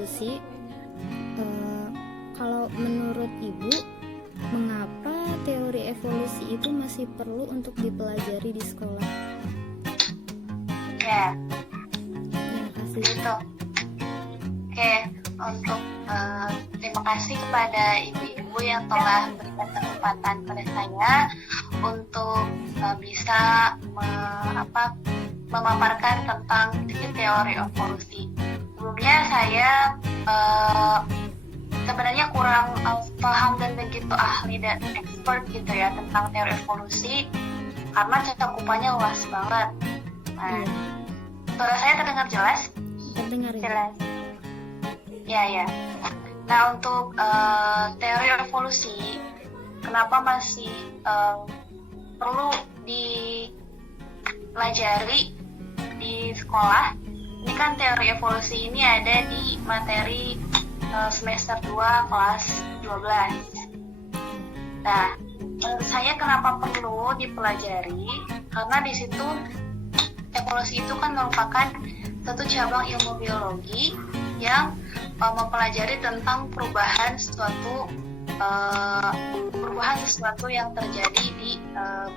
evolusi, kalau menurut Ibu, mengapa teori evolusi itu masih perlu untuk dipelajari di sekolah? Ya, Terima kasih. gitu. Oke, untuk terima kasih kepada ibu-ibu yang telah berikan kesempatan pada saya untuk bisa memaparkan tentang teori evolusi. Sebelumnya saya sebenarnya kurang paham dan begitu ahli dan expert gitu ya tentang teori evolusi karena cakupannya luas banget. Nah, suara saya terdengar jelas? Terdengar ya? Jelas. Ya. Nah, untuk teori evolusi, kenapa masih perlu dipelajari di sekolah? Ini kan teori evolusi ini ada di materi semester 2 kelas 12. Nah, menurut saya kenapa perlu dipelajari? Karena di situ evolusi itu kan merupakan satu cabang ilmu biologi yang mempelajari tentang perubahan sesuatu yang terjadi di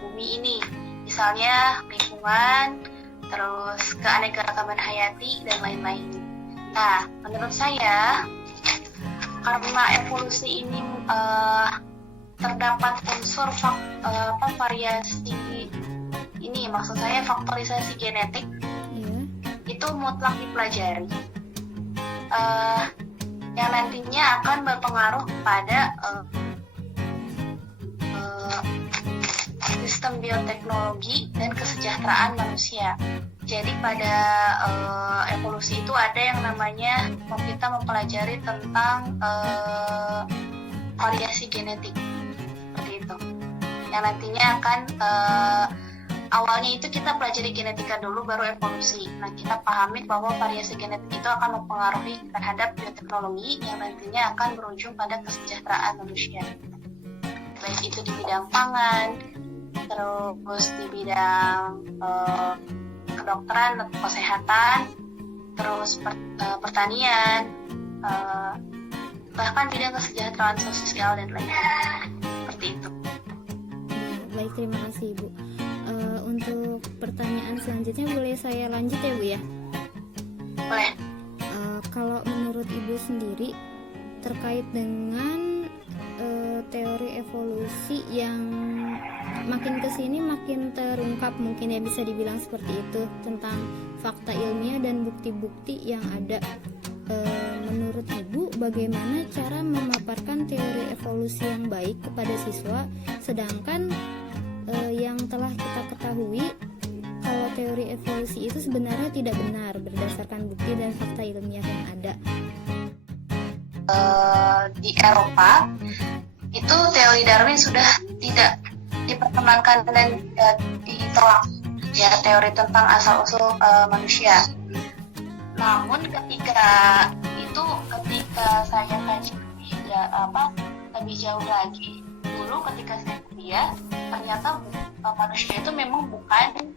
bumi ini. Misalnya lingkungan, terus keanekaragaman hayati dan lain-lain. Nah, menurut saya karena evolusi ini terdapat unsur variasi ini, maksud saya faktorisasi genetik, itu mutlak dipelajari. Yang nantinya akan berpengaruh pada sistem bioteknologi dan kesejahteraan manusia. Jadi pada evolusi itu ada yang namanya kita mempelajari tentang variasi genetik seperti itu. Yang nantinya akan awalnya itu kita pelajari genetika dulu baru evolusi. Nah, kita pahami bahwa variasi genetik itu akan mempengaruhi terhadap bioteknologi yang nantinya akan berujung pada kesejahteraan manusia. Baik itu di bidang pangan, terus di bidang kedokteran atau kesehatan, terus pertanian, bahkan bidang kesejahteraan sosial dan lain-lain. Seperti itu. Baik, terima kasih Ibu. Untuk pertanyaan selanjutnya boleh saya lanjut ya Bu ya? Boleh. Kalau menurut Ibu sendiri terkait dengan teori evolusi yang makin kesini makin terungkap, mungkin ya bisa dibilang seperti itu, tentang fakta ilmiah dan bukti-bukti yang ada, menurut Ibu bagaimana cara memaparkan teori evolusi yang baik kepada siswa, sedangkan yang telah kita ketahui kalau teori evolusi itu sebenarnya tidak benar berdasarkan bukti dan fakta ilmiah yang ada. Di Eropa itu teori Darwin sudah tidak diperkenankan dan ditolak, ya, teori tentang asal-usul manusia. Namun ketika saya kaji lebih jauh lagi, dulu ketika saya kuliah, ternyata manusia itu memang bukan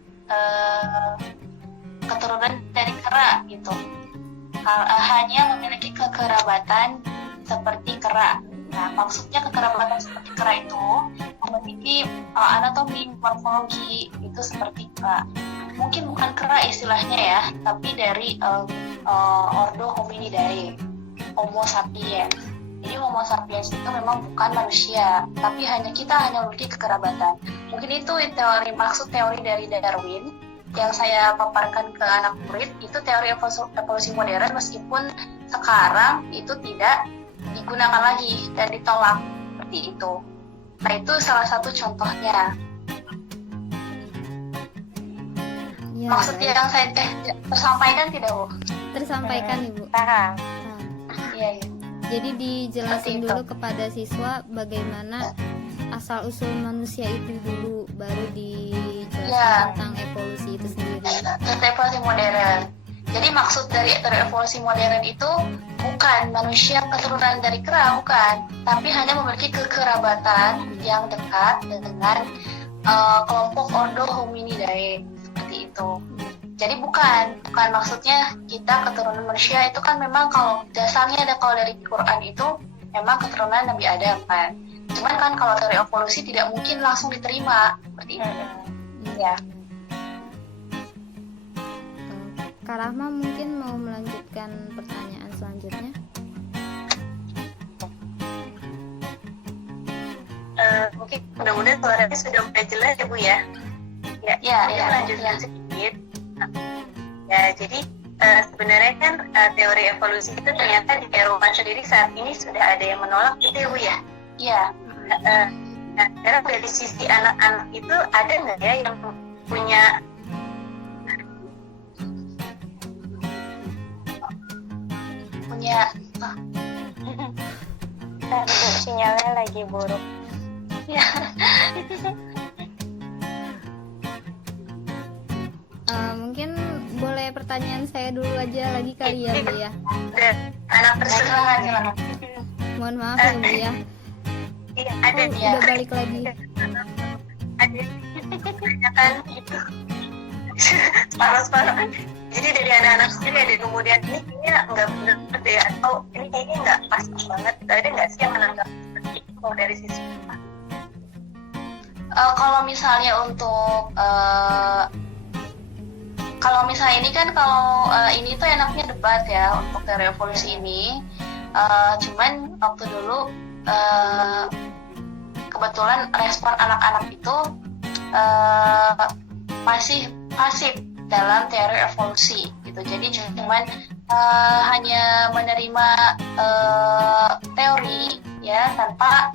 keturunan dari kera gitu, hanya memiliki kekerabatan seperti kera. Nah, maksudnya kekerabatan seperti kera itu memiliki anatomi morfologi itu seperti kera. Mungkin bukan kera istilahnya ya, tapi dari ordo hominidae, Homo sapiens. Jadi Homo sapiens itu memang bukan manusia, tapi kita hanya memiliki kekerabatan. Mungkin itu maksud teori dari Darwin yang saya paparkan ke anak murid, itu teori evolusi modern, meskipun sekarang itu tidak digunakan lagi dan ditolak seperti itu. Nah, itu salah satu contohnya. Ya, maksudnya yang saya tersampaikan tidak, Bu? Tersampaikan Ibu. Iya. Jadi dijelasin dulu kepada siswa bagaimana asal-usul manusia itu dulu, baru dijelaskan tentang evolusi itu sendiri. Evolusi modern. Jadi maksud dari evolusi modern itu bukan manusia keturunan dari kera, bukan, tapi hanya memiliki kekerabatan yang dekat dengan kelompok ordo hominidae seperti itu. Jadi bukan maksudnya kita keturunan manusia itu kan memang kalau dasarnya kalau dari Quran itu memang keturunan Nabi Adam kan. Cuman kan kalau teori evolusi tidak mungkin langsung diterima seperti itu. Ya. Kak Rahma mungkin mau melanjutkan pertanyaan selanjutnya. Mungkin mudah-mudahan suaranya sudah mulai jelas ya Bu ya. Ya, lanjutkan sedikit. Ya, jadi sebenarnya kan teori evolusi itu ternyata di Eropa sendiri saat ini sudah ada yang menolak gitu ya Bu ya. Iya. Nah, karena dari sisi anak-anak itu ada nggak ya yang punya sinyalnya lagi buruk. Ya. Mungkin boleh pertanyaan saya dulu aja lagi kali ya Bu ya. anak tersebut? Mohon maaf ya Bu ya. Iya, ada Udah balik lagi. Ada kan gitu. Separuh-separuh. Jadi dari anak-anak sendiri ada kemudian ini kayaknya nggak benar deh, atau ini kayaknya nggak pas banget. Ada nggak sih yang menanggap seperti itu dari sisi Kalau misalnya untuk kalau misalnya ini kan kalau ini tuh enaknya debat ya untuk teori evolusi ini. Cuman waktu dulu kebetulan respon anak-anak itu masih pasif dalam teori evolusi gitu. Jadi cuman hanya menerima teori ya tanpa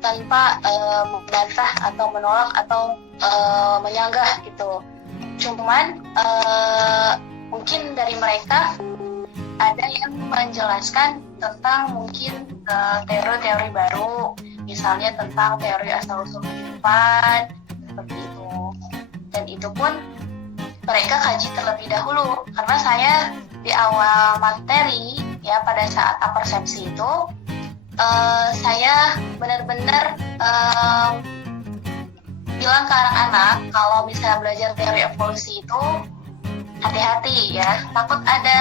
tanpa membantah atau menolak atau menyanggah gitu. Cuman mungkin dari mereka ada yang menjelaskan tentang mungkin teori-teori baru, misalnya tentang teori asal-usul kehidupan seperti itu. Dan itu pun mereka kaji terlebih dahulu, karena saya di awal materi ya pada saat apersepsi itu saya benar-benar bilang ke anak-anak kalau misalnya belajar teori evolusi itu hati-hati ya, takut ada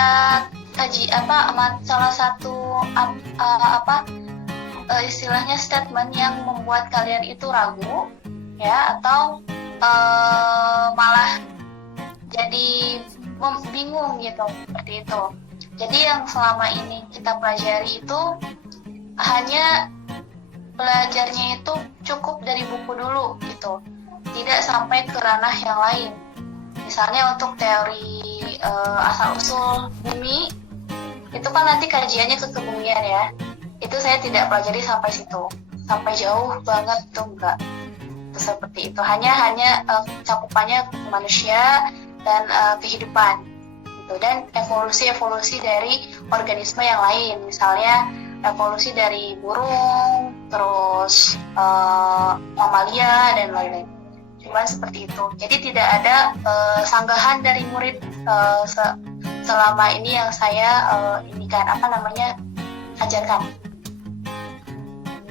salah satu istilahnya statement yang membuat kalian itu ragu ya, atau malah jadi bingung gitu, seperti itu. Jadi yang selama ini kita pelajari itu hanya belajarnya itu cukup dari buku dulu gitu, tidak sampai ke ranah yang lain. Misalnya untuk teori asal-usul bumi itu kan nanti kajiannya ke kebumian ya, itu saya tidak pelajari sampai situ, sampai jauh banget tuh enggak. Seperti itu, hanya cakupannya manusia dan kehidupan gitu, dan evolusi dari organisme yang lain, misalnya evolusi dari burung, terus mamalia dan lain-lain. Cuman seperti itu. Jadi tidak ada sanggahan dari murid selama ini yang saya ajarkan.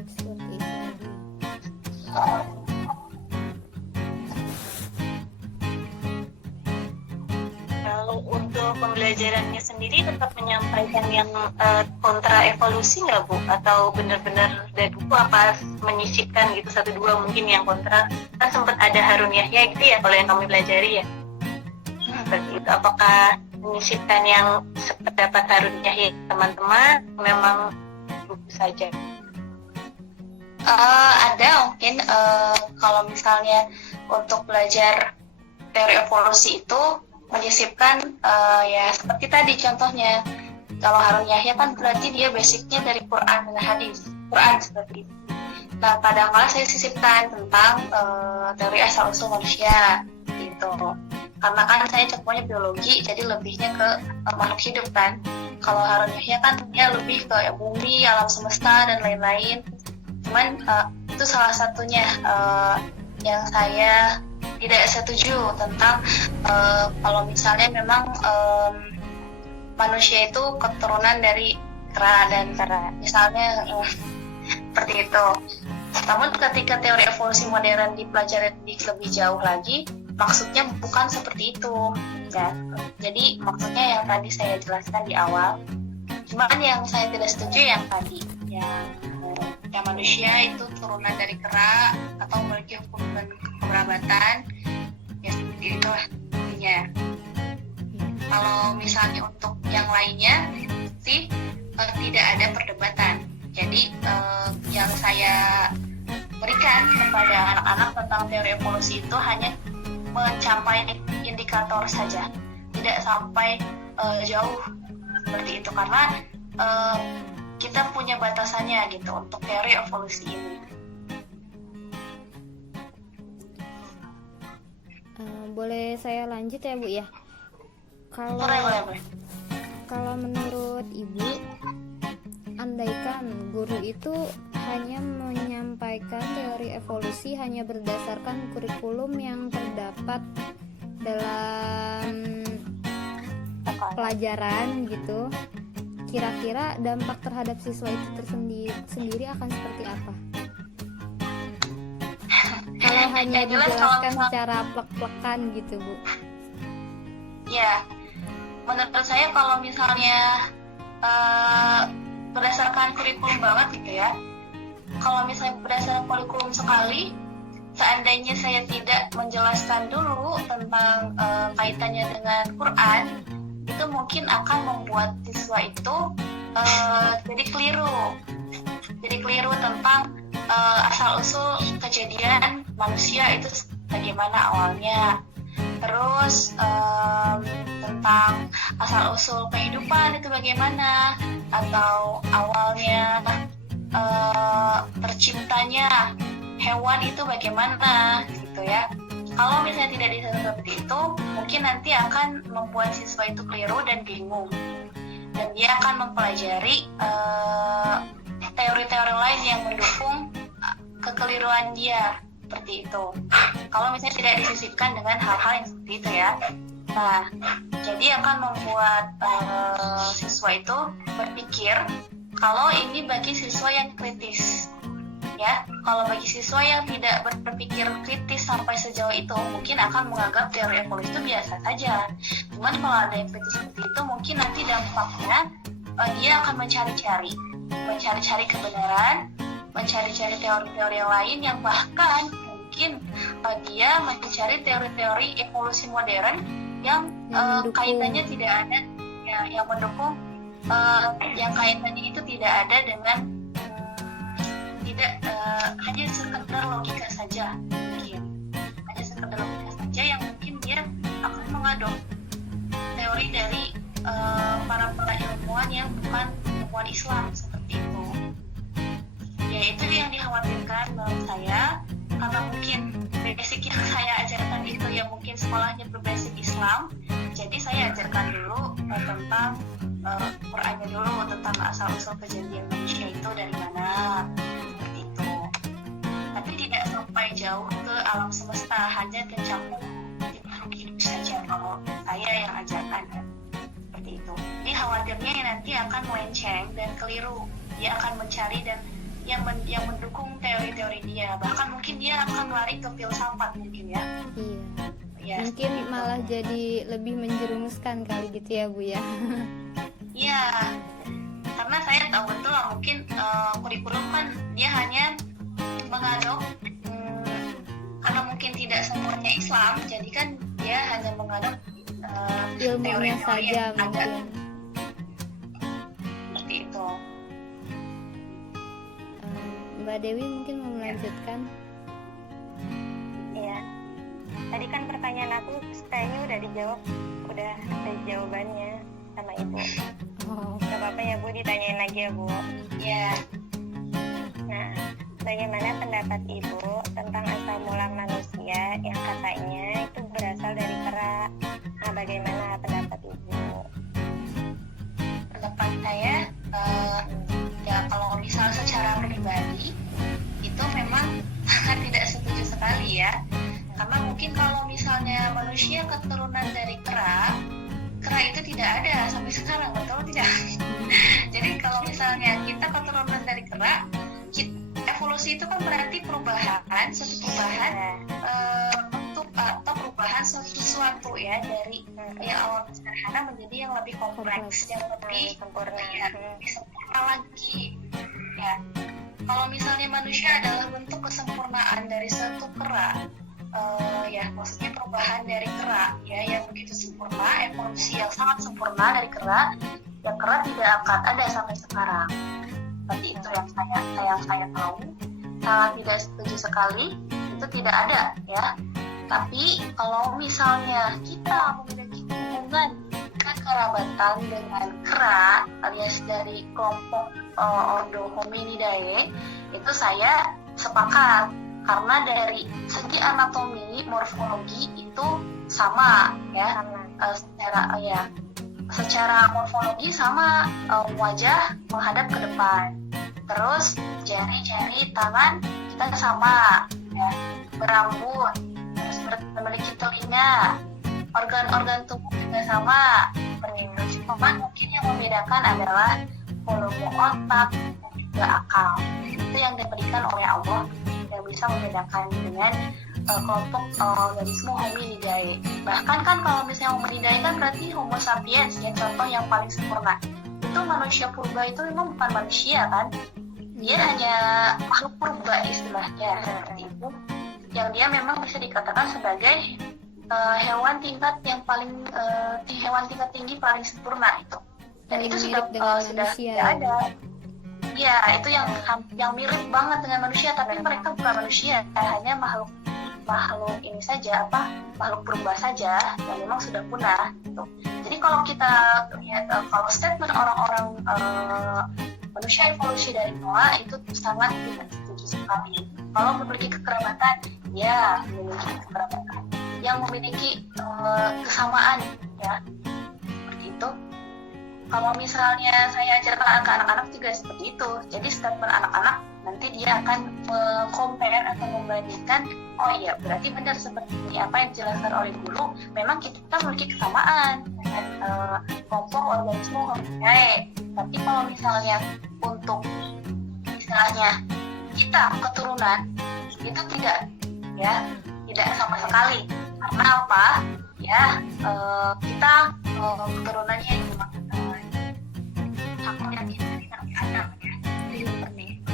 Seperti itu. Kalau untuk pembelajarannya sendiri tetap menyampaikan yang kontra evolusi nggak Bu? Atau benar-benar dari buku apa menyisipkan gitu satu dua mungkin yang kontra? Kan sempat ada Harun Yahya gitu ya kalau yang kami pelajari ya. Seperti itu. Apakah menyisipkan yang sependapat Harun Yahya teman-teman memang buku saja? Ada mungkin kalau misalnya untuk belajar teori evolusi itu menyisipkan ya seperti tadi contohnya, kalau Harun Yahya kan berarti dia basicnya dari Quran dan hadis, Quran seperti itu. Nah kadang-kala saya sisipkan tentang teori asal-usul manusia gitu, karena kan saya cakupannya biologi, jadi lebihnya ke makhluk hidup kan. Kalau Harun Yahya kan dia lebih ke bumi, alam semesta dan lain-lain. Cuman itu salah satunya yang saya tidak setuju tentang kalau misalnya memang manusia itu keturunan dari kera dan misalnya seperti itu. Namun ketika teori evolusi modern dipelajari lebih jauh lagi, maksudnya bukan seperti itu ya. Jadi maksudnya yang tadi saya jelaskan di awal. Cuman yang saya tidak setuju yang tadi, yang manusia itu turunan dari kera atau memiliki hubungan kekerabatan, ya seperti itulah intinya. Kalau misalnya untuk yang lainnya sih tidak ada perdebatan. Jadi yang saya berikan kepada anak-anak tentang teori evolusi itu hanya mencapai indikator saja, tidak sampai jauh seperti itu, karena kita punya batasannya gitu untuk teori evolusi ini. Boleh saya lanjut ya Bu ya? Boleh. Kalau menurut Ibu, andaikan guru itu hanya menyampaikan teori evolusi hanya berdasarkan kurikulum yang terdapat dalam pelajaran gitu, kira-kira dampak terhadap siswa itu sendiri akan seperti apa? Kalau hanya dijelaskan secara plek-plekan gitu Bu. Ya, menurut saya kalau misalnya berdasarkan kurikulum banget gitu ya, kalau misalnya berdasarkan kurikulum sekali, seandainya saya tidak menjelaskan dulu tentang kaitannya dengan Quran, itu mungkin akan membuat siswa itu jadi keliru tentang asal-usul kejadian manusia itu bagaimana awalnya, terus tentang asal-usul kehidupan itu bagaimana, atau awalnya terciptanya hewan itu bagaimana gitu ya. Kalau misalnya tidak disebut seperti itu, mungkin nanti akan membuat siswa itu keliru dan bingung, dan dia akan mempelajari teori-teori lain yang mendukung kekeliruan dia seperti itu. Kalau misalnya tidak disisipkan dengan hal-hal yang seperti itu ya. Nah, jadi akan membuat siswa itu berpikir kalau ini bagi siswa yang kritis. Ya, kalau bagi siswa yang tidak berpikir kritis sampai sejauh itu, mungkin akan menganggap teori evolusi itu biasa saja. Cuman kalau ada yang kritis seperti itu, mungkin nanti dampaknya dia akan mencari-cari kebenaran, mencari-cari teori-teori yang lain, yang bahkan mungkin dia mencari teori-teori evolusi modern yang kaitannya tidak ada, ya, yang mendukung, yang kaitannya itu tidak ada dengan hanya sekedar logika saja, yang mungkin dia akan mengadop teori dari para ilmuwan yang bukan ilmuwan Islam seperti itu. Ya, itu yang dikhawatirkan menurut saya, karena mungkin basic yang saya ajarkan itu ya mungkin sekolahnya berbasic Islam, jadi saya ajarkan dulu tentang Qurannya dulu, tentang asal-usul kejadian manusia itu dari mana, seperti itu. Tapi tidak sampai jauh ke alam semesta, hanya tercakup di makhluk hidup saja kalau saya yang ajarkan seperti itu. Ini khawatirnya nanti akan melenceng dan keliru, dia akan mencari dan yang mendukung teori-teori dia, bahkan mungkin dia akan lari ke filsafat mungkin ya. Iya. Mungkin malah jadi lebih menjerumuskan kali gitu ya Bu ya. Iya, karena saya tahu betul lah mungkin kurikulum kan dia hanya mengadop, karena mungkin tidak semuanya Islam, jadi kan dia hanya mengadop ilmunya saja mungkin. Seperti itu. Mbak Dewi mungkin mau melanjutkan. Iya. Tadi kan pertanyaan aku kayaknya udah dijawab, udah ada jawabannya sama Ibu. Gak apa-apa ya Bu, ditanyain lagi ya Bu. Iya. Nah, bagaimana pendapat Ibu tentang asal mula manusia yang katanya itu berasal dari kera? Nah, bagaimana pendapat Ibu? Pendapat saya, ya kalau misal secara pribadi itu memang sangat tidak setuju sekali ya, karena mungkin kalau misalnya manusia keturunan dari kera itu tidak ada sampai sekarang, betul tidak? Jadi kalau misalnya kita keturunan dari kera, evolusi itu kan berarti perubahan, suatu perubahan bentuk atau perubahan sesuatu ya dari yang awal sederhana menjadi yang lebih kompleks, yang lebih sempurna. ya, lebih sempurna lagi. Ya, kalau misalnya manusia adalah bentuk kesempurnaan dari suatu kera, ya maksudnya perubahan dari kera ya yang begitu sempurna, evolusi yang sangat sempurna dari kera, yang kera tidak akan ada sampai sekarang. Berarti itu yang saya tahu. Sangat tidak setuju sekali, itu tidak ada ya. Tapi kalau misalnya kita memiliki hubungan kekerabatan dengan kera alias dari kelompok ordo Hominidae, itu saya sepakat karena dari segi anatomi, morfologi itu sama ya. Secara morfologi sama, wajah menghadap ke depan. Terus jari-jari tangan kita sama ya, berambut, terus memiliki telinga, organ-organ tubuh juga sama seperti itu. Cuman mungkin yang membedakan adalah volume otak dan juga akal. Itu yang diberikan oleh Allah yang bisa membedakan dengan kelompok organisme Hominidae. Bahkan kan kalau misalnya Hominidae kan berarti Homo sapiens ya, contoh yang paling sempurna. Itu manusia purba itu memang bukan manusia kan, dia hanya makhluk purba istilahnya seperti itu, yang dia memang bisa dikatakan sebagai hewan tingkat yang paling hewan tingkat tinggi paling sempurna itu, dan itu sudah tidak ada. Ya, itu yang mirip banget dengan manusia, tapi mereka bukan manusia, hanya makhluk ini saja, makhluk purba saja yang memang sudah punah gitu. Jadi kalau kita lihat kalau statement orang-orang manusia evolusi dari Noah itu sangat tidak setuju sekali. Kalau memiliki kekerabatan, ya memiliki kekerabatan, yang memiliki kesamaan ya seperti itu. Kalau misalnya saya ajarkan ke anak-anak juga seperti itu. Jadi statement anak-anak nanti dia akan compare atau membandingkan, oh iya berarti benar seperti ini apa yang dijelaskan oleh guru, memang kita memiliki kesamaan dengan kelompok organisme Hominidae. Tapi kalau misalnya untuk istilahnya kita keturunan itu tidak sama sekali. Karena apa? Ya kita keturunannya memang haknya dari Nabi Adam ya. Jadi seperti itu.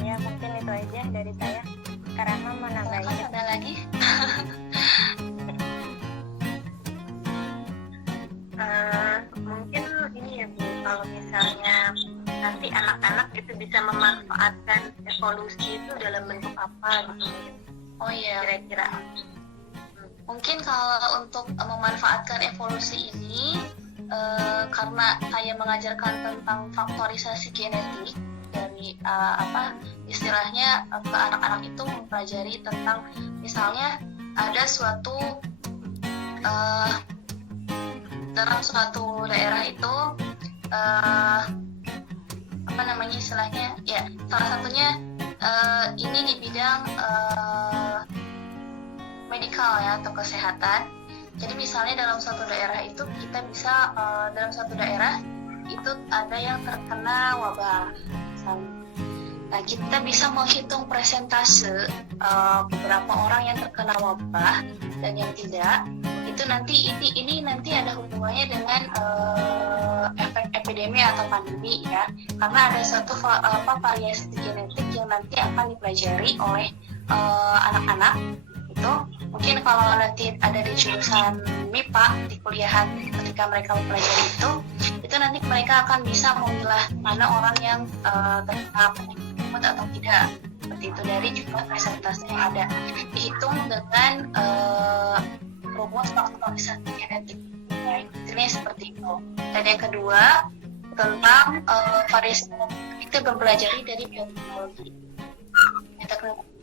Ya mungkin itu aja dari saya. Karena mau nambahin Ada lagi? Mungkin ini ya Bu, kalau misalnya nanti anak-anak itu bisa memanfaatkan evolusi itu dalam bentuk apa gitu Oh iya, kira-kira. mungkin kalau untuk memanfaatkan evolusi ini, karena saya mengajarkan tentang faktorisasi genetik dari istilahnya ke anak-anak itu mempelajari tentang misalnya ada suatu dalam suatu daerah itu istilahnya ya, salah satunya ini di bidang medikal ya atau kesehatan. Jadi misalnya dalam suatu daerah itu kita bisa dalam suatu daerah itu ada yang terkena wabah misalnya. Nah, kita bisa menghitung persentase beberapa orang yang terkena wabah dan yang tidak. Itu ini nanti ada hubungannya dengan efek epidemi atau pandemi ya. Karena ada suatu variasi genetik yang nanti akan dipelajari oleh anak-anak. Itu mungkin kalau nanti ada di jurusan MIPA di kuliahan ketika mereka mempelajari itu nanti mereka akan bisa memilah mana orang yang terkena penyakit atau tidak, seperti itu dari jumlah persentase yang ada dihitung dengan rumus faktorisasi genetik ya, intinya seperti itu. Dan yang kedua tentang variasi genetik, kita mempelajari dari bioteknologi.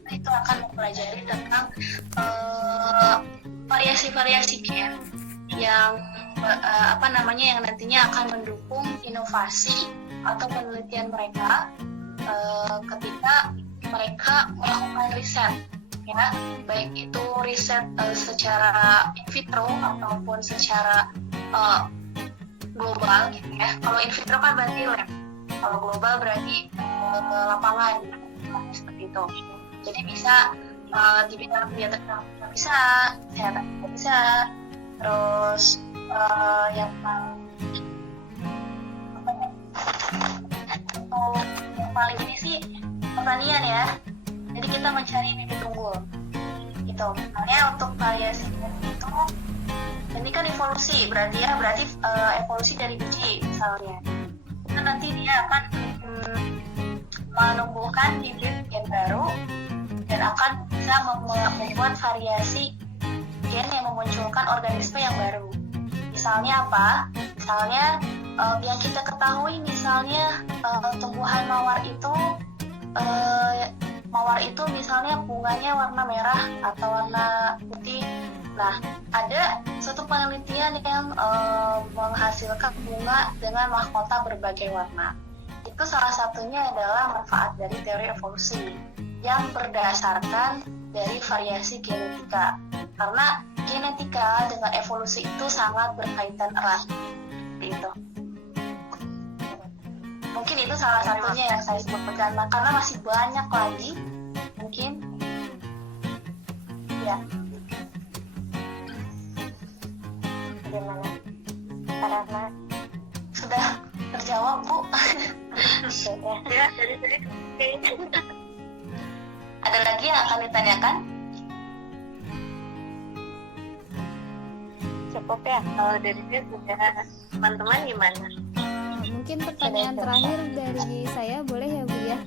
Itu akan mempelajari tentang variasi-variasi gen yang yang nantinya akan mendukung inovasi atau penelitian mereka ketika mereka melakukan riset ya, baik itu riset secara in vitro ataupun secara global gitu ya. Kalau in vitro kan berarti lab, kalau global berarti lapangan seperti itu. Jadi bisa di bidang bioteknologi nggak bisa, kesehatan nggak bisa, terus yang paling ini sih pertanian ya. Jadi kita mencari bibit unggul gitu. Misalnya untuk variasi itu, ini kan evolusi, berarti evolusi dari biji misalnya. Itu nanti dia akan menumbuhkan bibit gen baru dan akan bisa membuat variasi gen yang memunculkan organisme yang baru. Misalnya apa? Misalnya yang kita ketahui, misalnya tumbuhan mawar itu misalnya bunganya warna merah atau warna putih. Nah, ada suatu penelitian yang menghasilkan bunga dengan mahkota berbagai warna. Itu salah satunya adalah manfaat dari teori evolusi yang berdasarkan dari variasi genetika. Karena genetika dengan evolusi itu sangat berkaitan erat. Gitu. Mungkin itu salah satunya yang saya sebutkan. Nah, karena masih banyak lagi, mungkin ya. Gimana, Kak Rahma? Sudah terjawab, Bu. Sudah. Ya, dari tadi kayaknya. Ada lagi yang akan ditanyakan? Cukup ya? Kalau dari saya sudah, teman-teman gimana? Mungkin pertanyaan terakhir dari saya boleh ya Bu ya?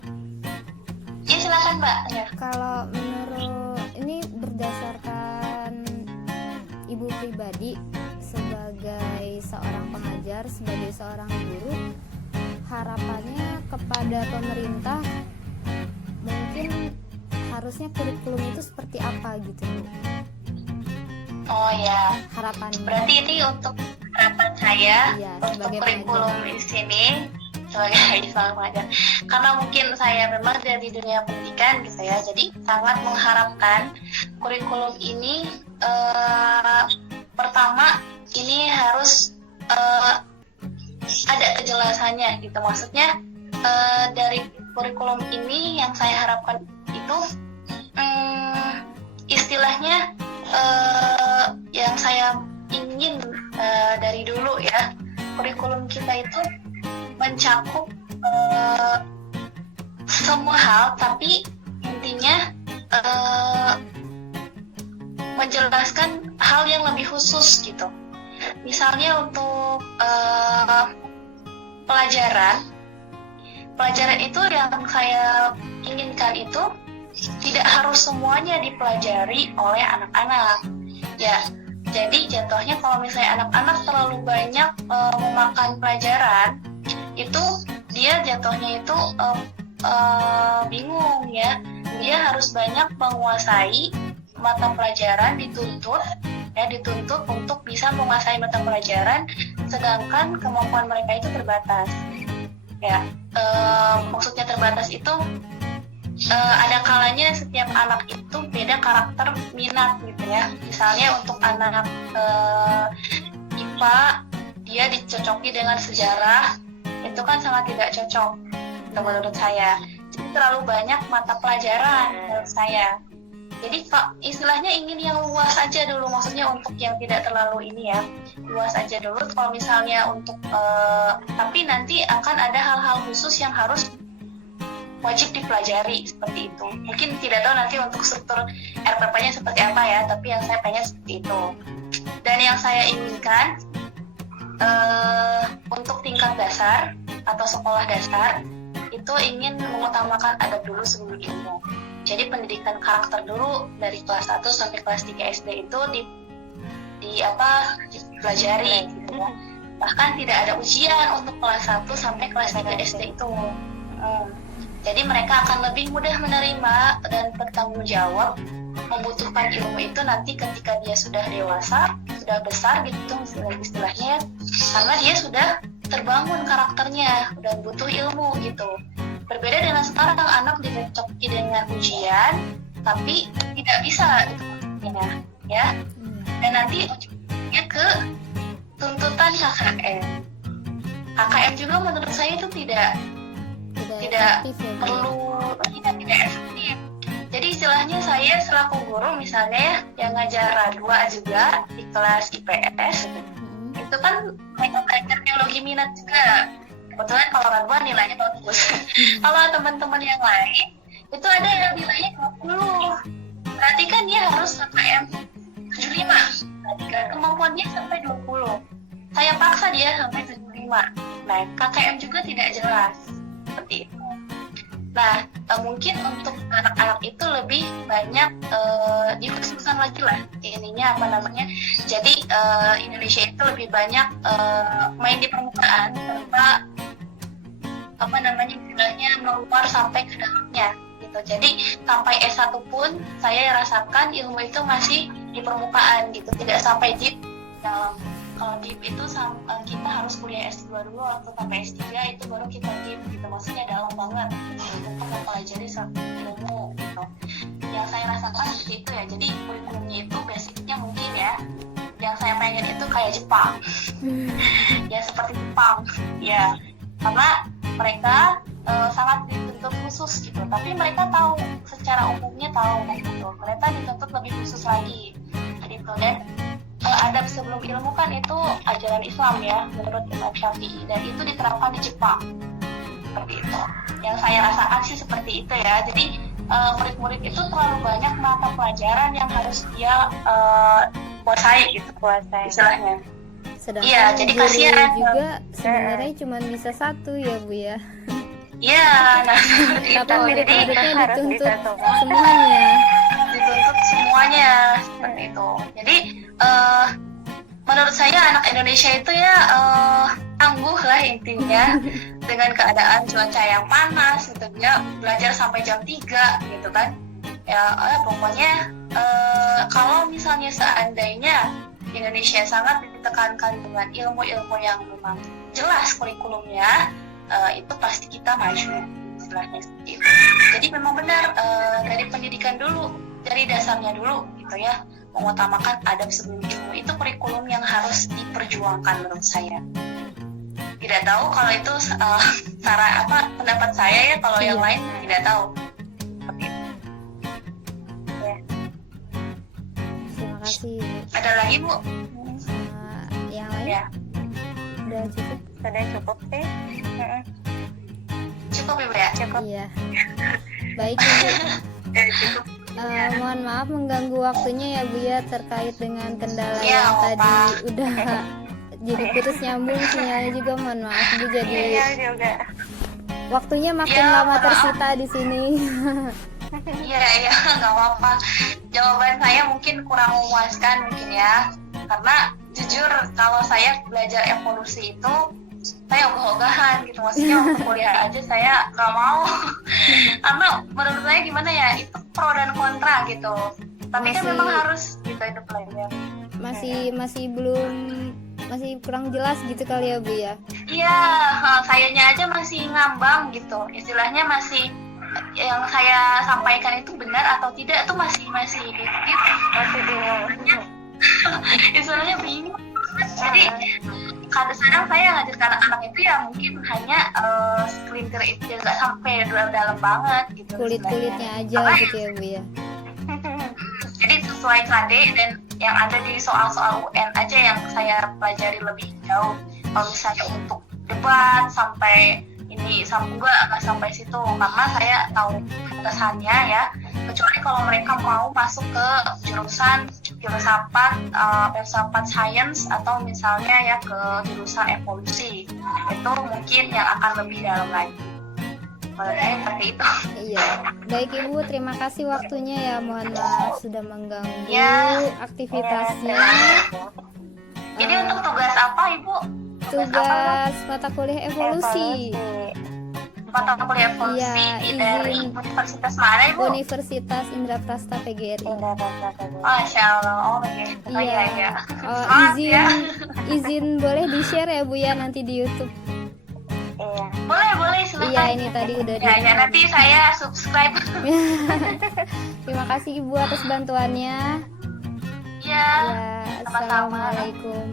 Ya, silakan Mbak. Ya. Kalau menurut ini berdasarkan Ibu pribadi sebagai seorang pengajar, sebagai seorang guru, harapannya kepada pemerintah mungkin harusnya kurikulum itu seperti apa gitu Bu? Oh ya, Harapan berarti ini untuk harapan saya Iya, untuk sebagai kurikulum pengajar. di sini sebagai pengajar. Karena mungkin saya memang dari dunia pendidikan gitu ya, jadi sangat mengharapkan kurikulum ini pertama ini harus ada kejelasannya gitu. Maksudnya dari kurikulum ini yang saya harapkan itu istilahnya yang saya ingin dari dulu ya, kurikulum kita itu mencakup semua hal, tapi intinya menjelaskan hal yang lebih khusus gitu. Misalnya untuk pelajaran itu yang saya inginkan itu tidak harus semuanya dipelajari oleh anak-anak ya. Jadi jatuhnya kalau misalnya anak-anak terlalu banyak memakan pelajaran, itu dia jatuhnya itu bingung ya. Dia harus banyak menguasai mata pelajaran, dituntut untuk bisa menguasai mata pelajaran, sedangkan kemampuan mereka itu terbatas. Ya, maksudnya terbatas itu ada kalanya setiap anak itu beda karakter minat gitu ya. Misalnya untuk anak IPA, dia dicocoki dengan sejarah, itu kan sangat tidak cocok menurut saya. Jadi terlalu banyak mata pelajaran menurut saya. Jadi istilahnya ingin yang luas aja dulu, maksudnya untuk yang tidak terlalu ini ya, luas aja dulu. Kalau misalnya untuk tapi nanti akan ada hal-hal khusus yang harus wajib dipelajari seperti itu. Mungkin tidak tahu nanti untuk struktur RPP-nya seperti apa ya, tapi yang saya pengen seperti itu. Dan yang saya inginkan untuk tingkat dasar atau sekolah dasar itu ingin mengutamakan adab dulu sebelum ilmu. Jadi pendidikan karakter dulu dari kelas 1 sampai kelas 3 SD itu dipelajari gitu ya. Bahkan tidak ada ujian untuk kelas 1 sampai kelas 3 SD itu. Jadi mereka akan lebih mudah menerima dan bertanggung jawab membutuhkan ilmu itu nanti ketika dia sudah dewasa, sudah besar gitu istilahnya, karena dia sudah terbangun karakternya, udah butuh ilmu gitu. Berbeda dengan sekarang anak dicocoki dengan ujian, tapi tidak bisa itu maksudnya, ya. Dan nanti ujungnya ke tuntutan KKM. KKM juga menurut saya itu tidak efektif ya, Bu. perlu, tidak efektif. Jadi istilahnya saya selaku guru misalnya ya, yang ngajar radwa juga di kelas IPS, itu kan mereka belajar biologi minat juga. Kebetulan kalau radwa nilainya bagus. Kalau teman-teman yang lain, itu ada yang nilainya 20. Berarti kan dia harus KKM 75. Berarti kan kemampuannya sampai 20. Saya paksa dia sampai 75. Nah, KKM juga tidak jelas. Seperti itu. Nah, mungkin untuk anak-anak itu lebih banyak dikhususkan lagi lah ininya apa namanya. Jadi Indonesia itu lebih banyak main di permukaan tanpa apa namanya istilahnya meluar sampai ke dalamnya gitu. Jadi sampai S1 pun saya rasakan ilmu itu masih di permukaan gitu, tidak sampai deep dalam. Kalau deep itu kita harus kuliah S2 dulu, waktu sampai S3 itu baru kita deep gitu, maksudnya dalam banget gitu, untuk mempelajari satu ilmu gitu. Yang saya rasakan seperti itu ya, jadi kurikulumnya itu basicnya mungkin ya, yang saya pengen itu kayak Jepang. Ya seperti Jepang ya, karena mereka sangat dituntut khusus gitu, tapi mereka tahu secara umumnya tahu gitu, mereka dituntut lebih khusus lagi gitu. Dan adab sebelum ilmu kan itu ajaran Islam ya menurut Imam Syafi'i, dan itu diterapkan di Jepang seperti itu. Yang saya rasakan sih seperti itu ya. Jadi murid-murid itu terlalu banyak mata pelajaran yang harus dia kuasai gitu, istilahnya. Sedangkan Iya, jadi guru kasihan juga sebenarnya cuma bisa satu ya Bu ya. Iya, nah Tapi itu jadi murid-muridnya harus dituntut bisa semua. semuanya. dituntut semuanya seperti itu. Jadi menurut saya anak Indonesia itu ya tangguh lah intinya dengan keadaan cuaca yang panas gitu, dia belajar sampai jam 3 gitu kan ya. Pokoknya kalau misalnya seandainya Indonesia sangat ditekankan dengan ilmu-ilmu yang memang jelas kurikulumnya, itu pasti kita maju istilahnya seperti itu. Jadi memang benar dari pendidikan dulu, dari dasarnya dulu gitu ya, mengutamakan adab sebelum ilmu, itu kurikulum yang harus diperjuangkan menurut saya. Tidak tahu kalau itu pendapat saya ya, kalau yang lain tidak tahu. Seperti itu. Ya. Terima kasih. Ada lagi Bu? Yang lain Ya, udah cukup. Sudah cukup sih. cukup Ibu ya? Cukup. Iya. Baik Ibu. Cukup. Mohon maaf mengganggu waktunya ya Bu ya, terkait dengan kendala Ya, yang tadi apa. udah jadi putus nyambung sinyalnya juga, mohon maaf Bu. Jadi Iya juga. waktunya makin Ya, lama maaf. tersita di sini. Iya, nggak apa-apa. Jawaban saya mungkin kurang memuaskan mungkin ya, karena jujur kalau saya belajar evolusi itu saya ogah-ogahan gitu, maksudnya waktu kuliah aja saya nggak mau. Karena menurut saya gimana ya, itu pro dan kontra gitu. Tapi kan Masih- memang harus gitu itu belajar. masih kurang jelas gitu kali ya Bu ya. Iya, sayanya aja masih ngambang gitu. Istilahnya masih yang saya sampaikan itu benar atau tidak itu masih gitu. Masih bingung. Istilahnya bingung. Jadi kadang-kadang saya ngajar anak-anak itu ya mungkin hanya segelintir itu, nggak sampai dalam banget gitu. Kulit-kulitnya aja gitu ya Bu ya. Jadi sesuai KD dan yang ada di soal-soal UN aja yang saya pelajari lebih jauh. Kalau misalnya untuk debat sampai ini nggak sampai situ, karena saya tahu kesannya ya. Kecuali kalau mereka mau masuk ke jurusan filsafat science atau misalnya ya ke jurusan evolusi, itu mungkin yang akan lebih dalam lagi. Menurut saya seperti itu. Iya. Baik Ibu, terima kasih waktunya ya. Mohon maaf sudah mengganggu Ya. aktivitasnya. Ini untuk tugas apa Ibu? Tugas mata kuliah evolusi. Mata kuliah evolusi Iya, dari izin. Universitas mana Ibu? Universitas Indraprasta PGRI. Masya Allah, oh iya. Oh, iya, iya. Oh, Semangat izin ya. izin boleh di-share ya Bu ya nanti di YouTube. Iya. Boleh silakan. Iya, ini tadi udah Ya, nanti saya subscribe. Terima kasih Ibu atas bantuannya. Ya. Ya, sama-sama. assalamualaikum.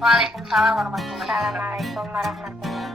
Waalaikumsalam warahmatullahi wabarakatuh. Assalamualaikum warahmatullahi wabarakatuh.